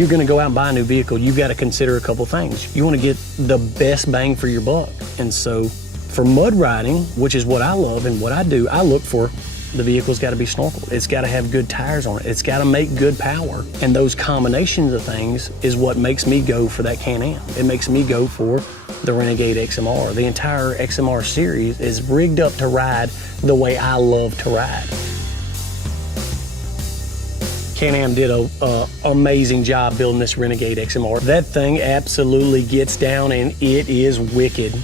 you're gonna go out and buy a new vehicle, you've got to consider a couple things. You want to get the best bang for your buck. And so for mud riding, which is what I love and what I do, I look for the vehicle's got to be snorkeled. It's got to have good tires on it. It's got to make good power. And those combinations of things is what makes me go for that Can-Am. It makes me go for the Renegade XMR. The entire XMR series is rigged up to ride the way I love to ride. Can-Am did an amazing job building this Renegade XMR. That thing absolutely gets down and it is wicked.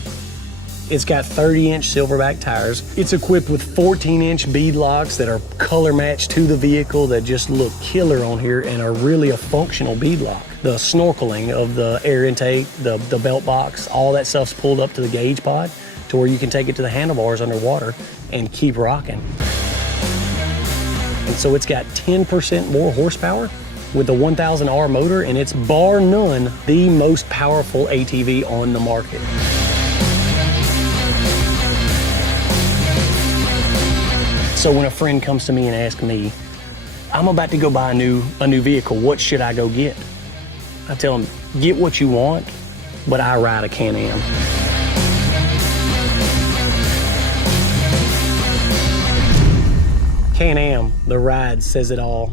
It's got 30-inch silverback tires. It's equipped with 14-inch bead locks that are color matched to the vehicle that just look killer on here and are really a functional bead lock. The snorkeling of the air intake, the belt box, all that stuff's pulled up to the gauge pod to where you can take it to the handlebars underwater and keep rocking. And so it's got 10% more horsepower with the 1000R motor, and it's bar none the most powerful ATV on the market. So when a friend comes to me and asks me, I'm about to go buy a new vehicle, what should I go get? I tell them, get what you want, but I ride a Can-Am. Can-Am, the ride says it all.